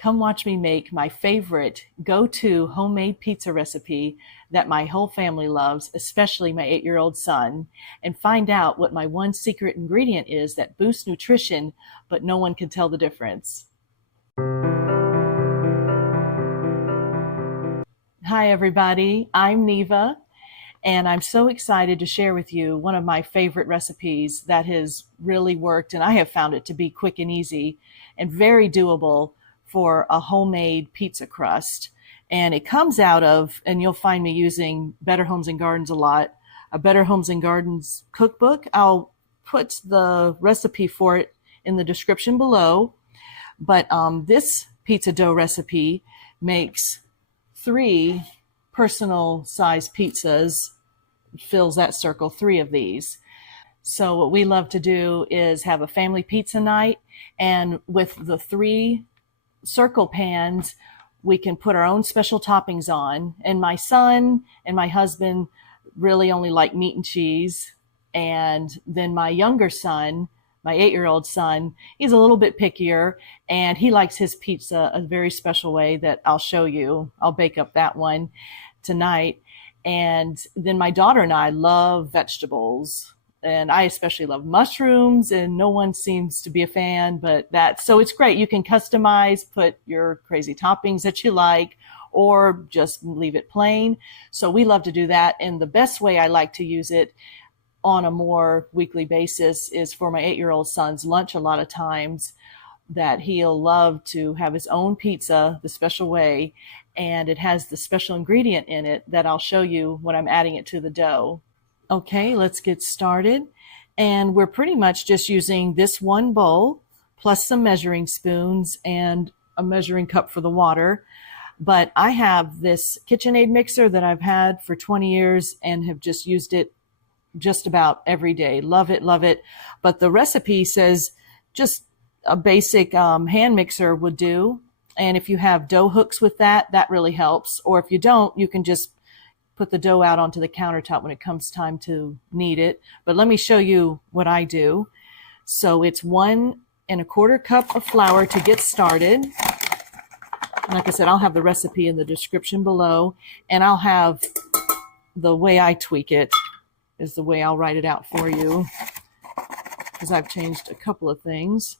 Come watch me make my favorite go-to homemade pizza recipe that my whole family loves, especially my 8-year-old son, and find out what my one secret ingredient is that boosts nutrition, but no one can tell the difference. Hi, everybody. I'm Neva, and I'm so excited to share with you one of my favorite recipes that has really worked, and I have found it to be quick and easy and very doable for a homemade pizza crust. And it comes out of, and you'll find me using Better Homes and Gardens a lot, a Better Homes and Gardens cookbook. I'll put the recipe for it in the description below. But this pizza dough recipe makes 3 personal size pizzas, fills that circle, 3 of these. So what we love to do is have a family pizza night, and with the 3 circle pans, we can put our own special toppings on. And my son and my husband really only like meat and cheese. And then my younger son, my 8-year-old son, he's a little bit pickier, and he likes his pizza a very special way that I'll show you. I'll bake up that one tonight. And then my daughter and I love vegetables, and I especially love mushrooms, and no one seems to be a fan, but so it's great. You can customize, put your crazy toppings that you like, or just leave it plain. So we love to do that. And the best way I like to use it on a more weekly basis is for my 8-year-old son's lunch. A lot of times that he'll love to have his own pizza the special way, and it has the special ingredient in it that I'll show you when I'm adding it to the dough. Okay, let's get started. And we're pretty much just using this one bowl plus some measuring spoons and a measuring cup for the water. But I have this KitchenAid mixer that I've had for 20 years and have just used it just about every day. Love it, love it. But the recipe says just a basic hand mixer would do. And if you have dough hooks with that, that really helps. Or if you don't, you can just put the dough out onto the countertop when it comes time to knead it. But let me show you what I do. So it's 1 1/4 cup of flour to get started. And like I said, I'll have the recipe in the description below, and I'll have the way I tweak it is the way I'll write it out for you, because I've changed a couple of things.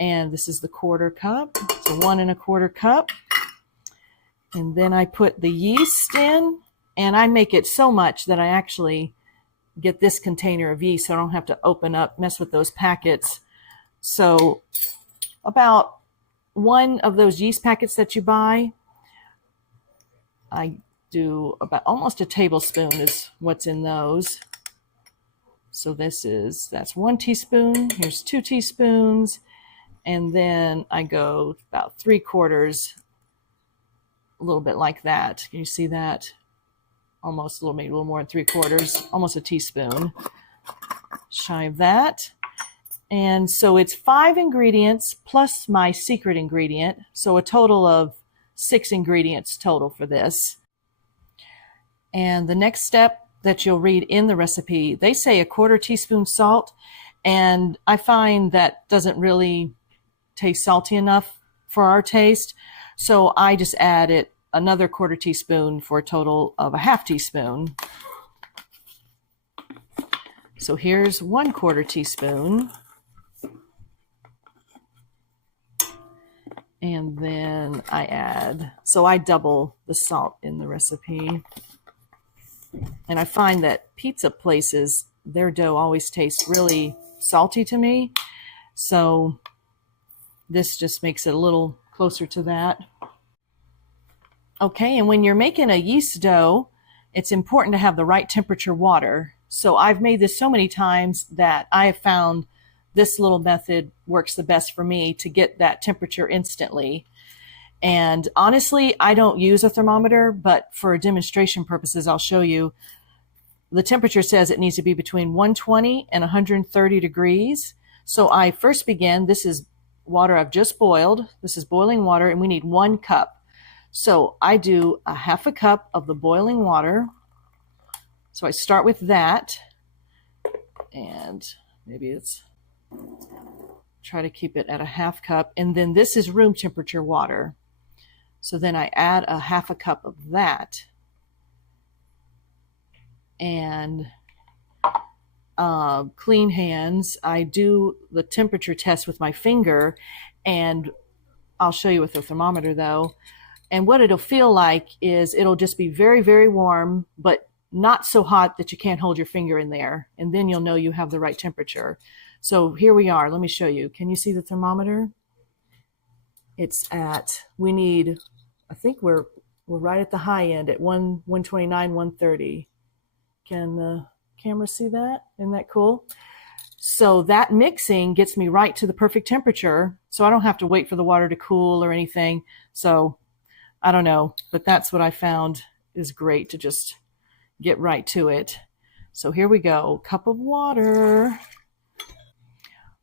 And this is the 1/4 cup. So 1 1/4 cup. And then I put the yeast in. And I make it so much that I actually get this container of yeast so I don't have to mess with those packets. So about 1 of those yeast packets that you buy, I do about almost a tablespoon is what's in those. So that's 1 teaspoon. Here's 2 teaspoons. And then I go about 3/4, a little bit like that. Can you see that? Almost maybe a little more than 3/4, almost a teaspoon, shy of that. And so it's 5 ingredients plus my secret ingredient. So a total of 6 ingredients total for this. And the next step that you'll read in the recipe, they say 1/4 teaspoon salt. And I find that doesn't really taste salty enough for our taste. So I just add it another 1/4 teaspoon for a total of a 1/2 teaspoon. So here's 1/4 teaspoon. And then I add, so I double the salt in the recipe. And I find that pizza places, their dough always tastes really salty to me. So this just makes it a little closer to that. Okay, and when you're making a yeast dough, it's important to have the right temperature water. So I've made this so many times that I have found this little method works the best for me to get that temperature instantly. And honestly, I don't use a thermometer, but for demonstration purposes, I'll show you. The temperature says it needs to be between 120 and 130 degrees. So I first begin, this is water I've just boiled. This is boiling water, and we need 1 cup. So I do a 1/2 cup of the boiling water. So I start with that, and maybe try to keep it at a 1/2 cup. And then this is room temperature water. So then I add a half a cup of that. And clean hands, I do the temperature test with my finger, and I'll show you with the thermometer though. And what it'll feel like is it'll just be very, very warm, but not so hot that you can't hold your finger in there. And then you'll know you have the right temperature. So here we are. Let me show you. Can you see the thermometer? It's at, we need, I think we're right at the high end at 129, 130. Can the camera see that? Isn't that cool? So that mixing gets me right to the perfect temperature. So I don't have to wait for the water to cool or anything. So I don't know, but that's what I found is great, to just get right to it. So here we go. Cup of water.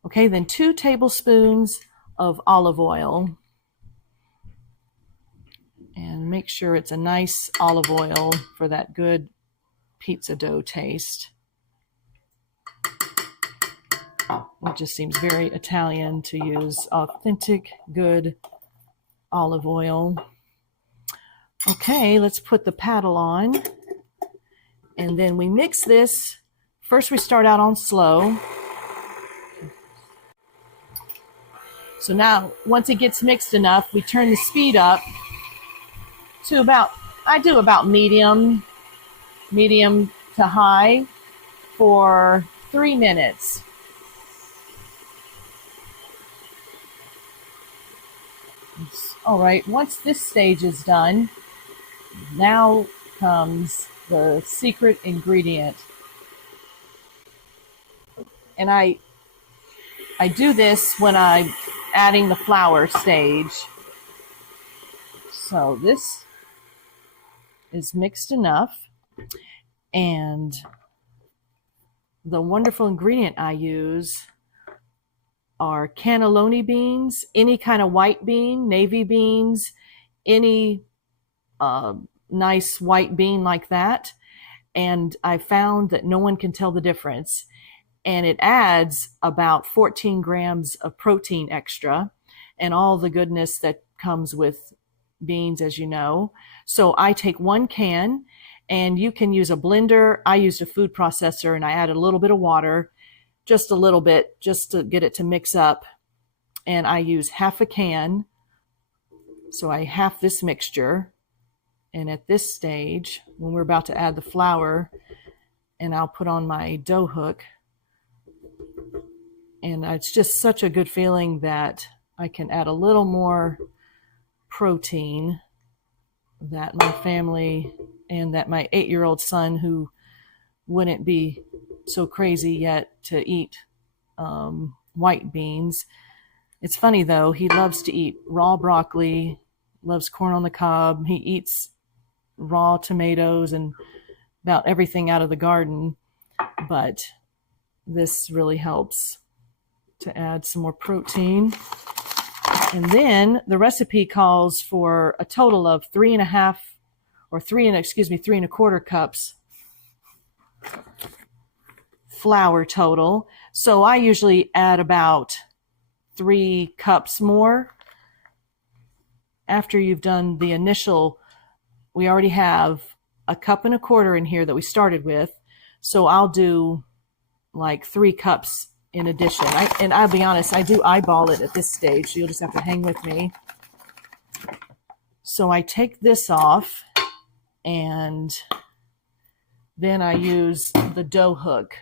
Okay, then 2 tablespoons of olive oil. And make sure it's a nice olive oil for that good pizza dough taste. It just seems very Italian to use authentic, good olive oil. Okay, let's put the paddle on. And then we mix this. First we start out on slow. So now, once it gets mixed enough, we turn the speed up to about, I do about medium to high for 3 minutes. All right, once this stage is done, now comes the secret ingredient. And I do this when I'm adding the flour stage. So this is mixed enough. And the wonderful ingredient I use are cannelloni beans, any kind of white bean, navy beans, any nice white bean like that. And I found that no one can tell the difference. And it adds about 14 grams of protein extra and all the goodness that comes with beans, as you know. So I take 1 can, and you can use a blender. I used a food processor, and I added a little bit of water, just a little bit, just to get it to mix up. And I use half a can. So I half this mixture. And at this stage, when we're about to add the flour, and I'll put on my dough hook, and it's just such a good feeling that I can add a little more protein that my family and that my 8-year-old son, who wouldn't be so crazy yet to eat white beans. It's funny though, he loves to eat raw broccoli, loves corn on the cob. He eats raw tomatoes and about everything out of the garden, but this really helps to add some more protein. And then the recipe calls for a total of 3.25 cups flour total. So I usually add about 3 cups more. After you've done the initial, we already have 1.25 cups in here that we started with. So I'll do like 3 cups in addition. And I'll be honest, I do eyeball it at this stage, so you'll just have to hang with me. So I take this off, and then I use the dough hook.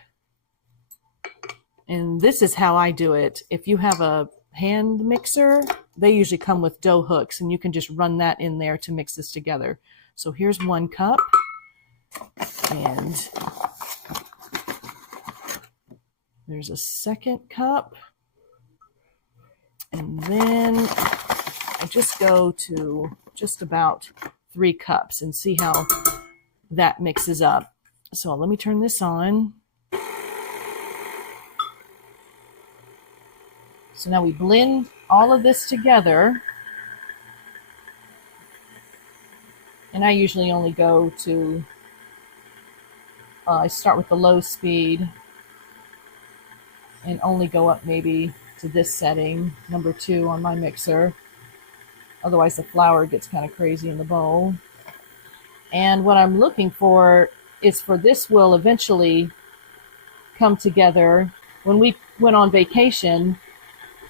And this is how I do it. If you have a hand mixer, they usually come with dough hooks, and you can just run that in there to mix this together. So here's 1 cup, and there's a 2nd cup, and then I just go to just about 3 cups and see how that mixes up. So let me turn this on. So now we blend all of this together. And I usually only go to, I start with the low speed and only go up maybe to this setting, number 2 on my mixer. Otherwise the flour gets kind of crazy in the bowl. And what I'm looking for is for this will eventually come together. When we went on vacation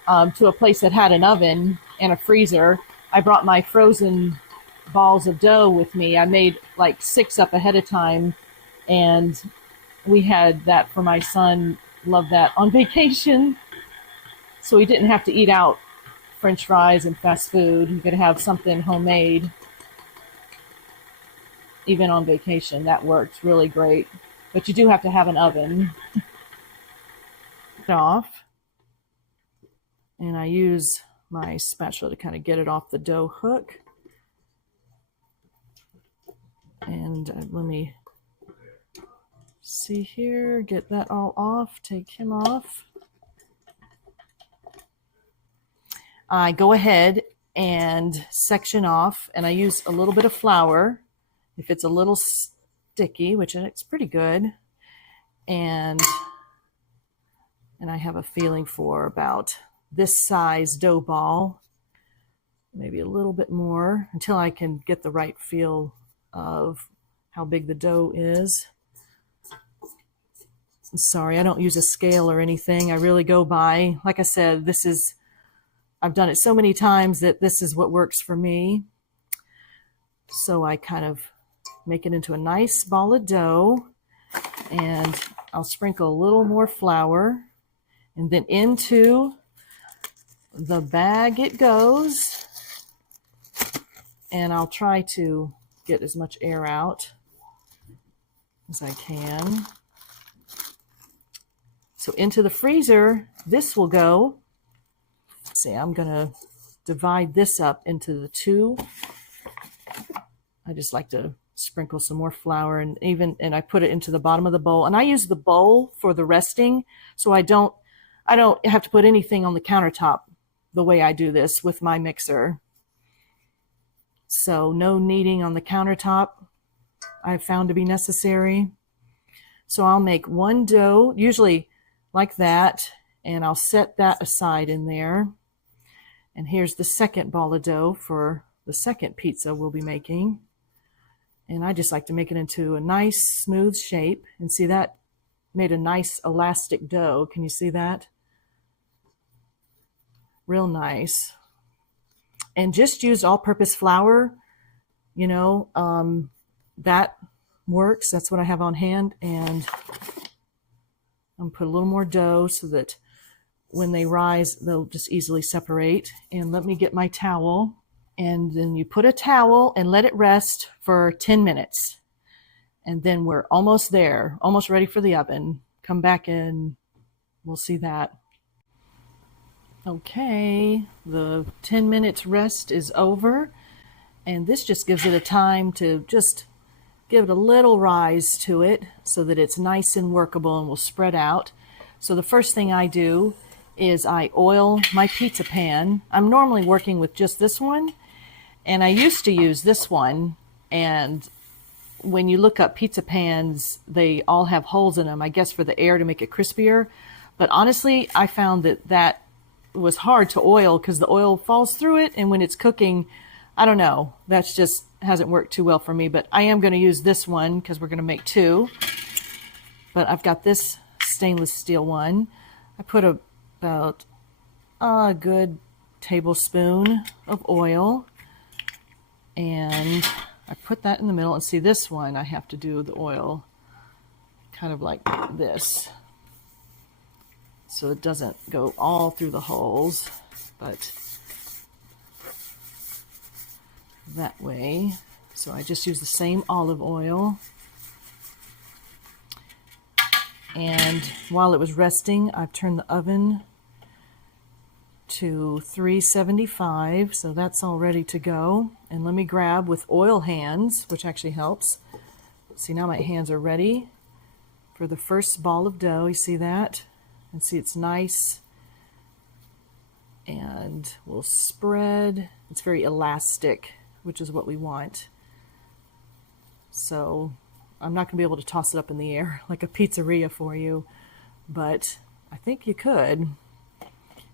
to a place that had an oven and a freezer, I brought my frozen balls of dough with me. I made like 6 up ahead of time, and we had that for my son. Loved that on vacation. So he didn't have to eat out French fries and fast food. He could have something homemade even on vacation. That works really great. But you do have to have an oven. Off. And I use my spatula to kind of get it off the dough hook. And let me see here, get that all off, take him off. I go ahead and section off, and I use a little bit of flour if it's a little sticky, which it's pretty good. And I have a feeling for about this size dough ball, maybe a little bit more, until I can get the right feel of how big the dough is. I'm sorry, I don't use a scale or anything. I really go by, like I said, I've done it so many times that this is what works for me. So I kind of make it into a nice ball of dough, and I'll sprinkle a little more flour, and then into the bag it goes. And I'll try to get as much air out as I can. So into the freezer, this will go. See, I'm gonna divide this up into the 2. I just like to sprinkle some more flour, and I put it into the bottom of the bowl. And I use the bowl for the resting, so I don't have to put anything on the countertop the way I do this with my mixer. So no kneading on the countertop I've found to be necessary. So I'll make one dough, usually like that, and I'll set that aside in there. And here's the second ball of dough for the second pizza we'll be making. And I just like to make it into a nice smooth shape. And see, that made a nice elastic dough. Can you see that? Real nice. And just use all-purpose flour, that works. That's what I have on hand. And I'm gonna put a little more dough so that when they rise, they'll just easily separate. And let me get my towel. And then you put a towel and let it rest for 10 minutes. And then we're almost there, almost ready for the oven. Come back in, we'll see that. Okay, the 10 minutes rest is over. And this just gives it a time to just give it a little rise to it so that it's nice and workable and will spread out. So the first thing I do is I oil my pizza pan. I'm normally working with just this one, and I used to use this one. And when you look up pizza pans, they all have holes in them, I guess for the air to make it crispier. But honestly, I found that was hard to oil because the oil falls through it, and when it's cooking, I don't know, that's just hasn't worked too well for me. But I am going to use this one because we're going to make 2. But I've got this stainless steel one. I put about a good tablespoon of oil, and I put that in the middle. And see, this one I have to do the oil kind of like this, so it doesn't go all through the holes, but that way. So I just use the same olive oil. And while it was resting, I've turned the oven to 375, so that's all ready to go. And let me grab with oil hands, which actually helps. See, now my hands are ready for the first ball of dough. You see that? And see, it's nice. And we'll spread. It's very elastic, which is what we want. So I'm not going to be able to toss it up in the air like a pizzeria for you, but I think you could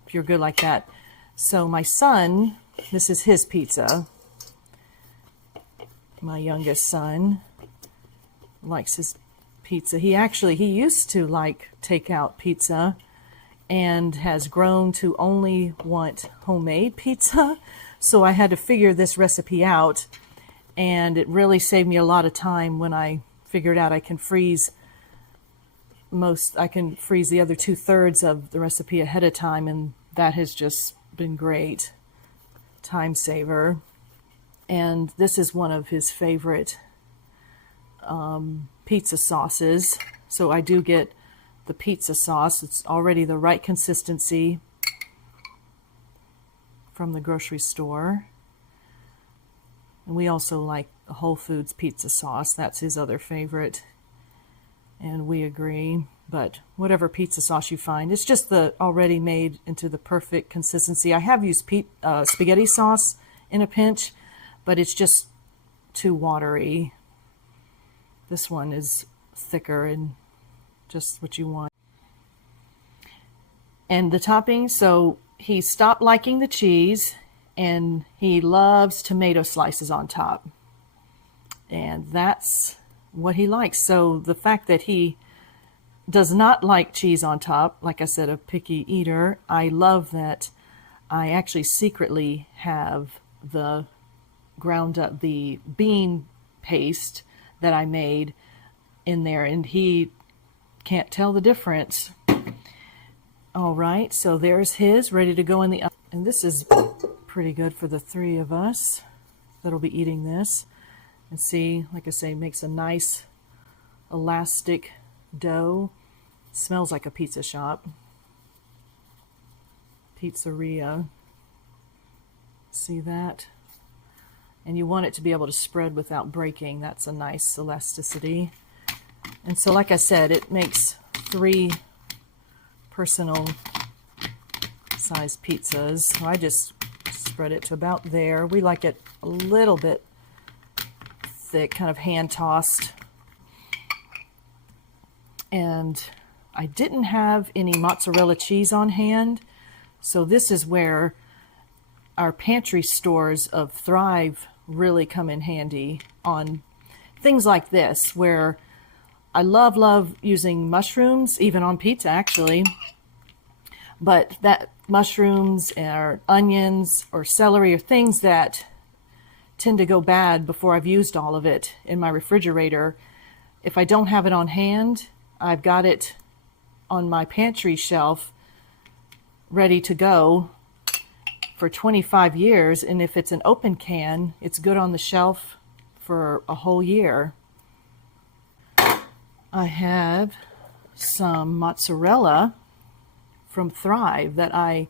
if you're good like that. So my son This is his pizza. My youngest son likes his pizza. He used to like takeout pizza and has grown to only want homemade pizza. So I had to figure this recipe out, and it really saved me a lot of time when I figured out I can freeze the other 2/3 of the recipe ahead of time, and that has just been great. Time saver. And this is one of his favorite pizza sauces. So I do get the pizza sauce. It's already the right consistency from the grocery store. And we also like the Whole Foods pizza sauce. That's his other favorite. And we agree. But whatever pizza sauce you find, it's just the already made into the perfect consistency. I have used spaghetti sauce in a pinch, but it's just too watery. This one is thicker and just what you want. And the topping, so he stopped liking the cheese, and he loves tomato slices on top. And that's what he likes. So the fact that he does not like cheese on top, like I said, a picky eater, I love that I actually secretly have the ground up, the bean paste that I made in there, and he can't tell the difference. All right, so there's his ready to go in the oven. And this is pretty good for the 3 of us that'll be eating this. And see, like I say, makes a nice elastic dough. Smells like a pizza shop. Pizzeria. See that? And you want it to be able to spread without breaking. That's a nice elasticity. And so, like I said, it makes 3 personal size pizzas. So I just spread it to about there. We like it a little bit thick, kind of hand tossed. And I didn't have any mozzarella cheese on hand, so this is where our pantry stores of Thrive really come in handy on things like this, where I love using mushrooms, even on pizza actually, but that mushrooms or onions or celery are things that tend to go bad before I've used all of it in my refrigerator. If I don't have it on hand, I've got it on my pantry shelf ready to go for 25 years, and if it's an open can, it's good on the shelf for a whole year. I have some mozzarella from Thrive that a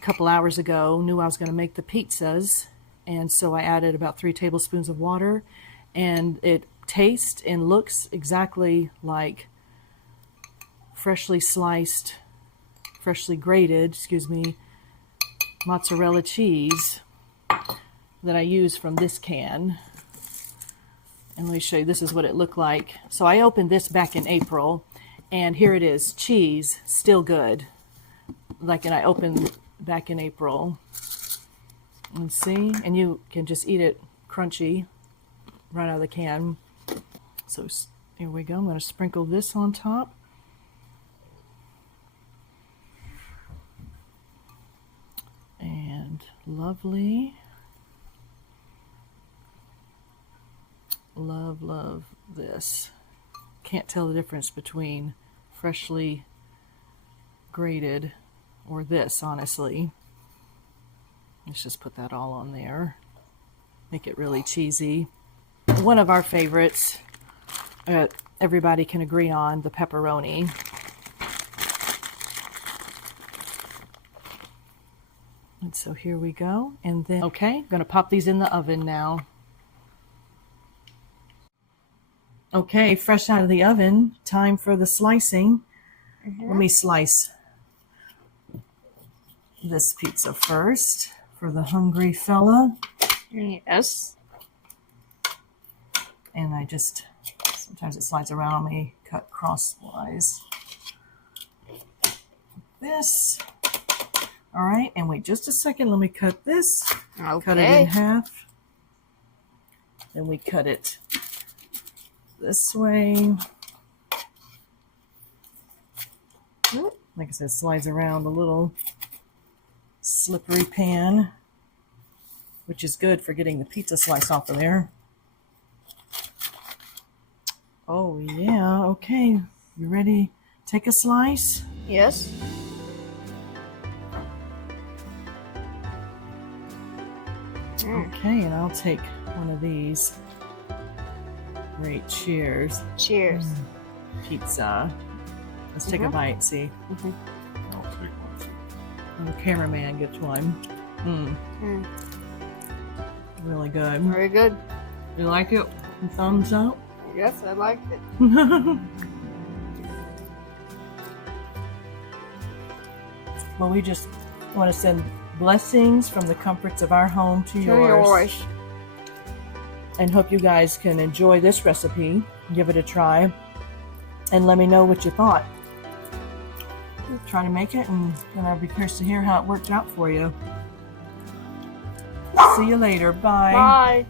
couple hours ago, knew I was going to make the pizzas, and so I added about 3 tablespoons of water, and it tastes and looks exactly like freshly grated, mozzarella cheese that I use from this can. And let me show you, this is what it looked like. So I opened this back in April, and here it is, cheese, still good. And I opened back in April. And see, and you can just eat it crunchy right out of the can. So here we go, I'm going to sprinkle this on top. And lovely. Love this. Can't tell the difference between freshly grated or this, honestly. Let's just put that all on there. Make it really cheesy. One of our favorites, everybody can agree on, the pepperoni. And so here we go. And then, okay, I'm going to pop these in the oven now. Okay, fresh out of the oven, time for the slicing. Let me slice this pizza first for the hungry fella. Yes. And I just, sometimes it slides around, let me cut crosswise. This. All right, and wait just a second. Let me cut this. Okay. Cut it in half. Then we cut it this way. Like I said, slides around a little slippery pan, which is good for getting the pizza slice off of there. Oh yeah, okay. You ready? Take a slice. Yes. Okay, and I'll take one of these. Great, cheers. Cheers. Pizza. Let's take a bite, see. I'll take one too. And the cameraman gets one. Really good. Very good. You like it? Thumbs up? Yes, I like it. Well, we just want to send blessings from the comforts of our home to yours. And hope you guys can enjoy this recipe. Give it a try. And let me know what you thought. Try to make it, and I'll be curious to hear how it worked out for you. See you later. Bye. Bye.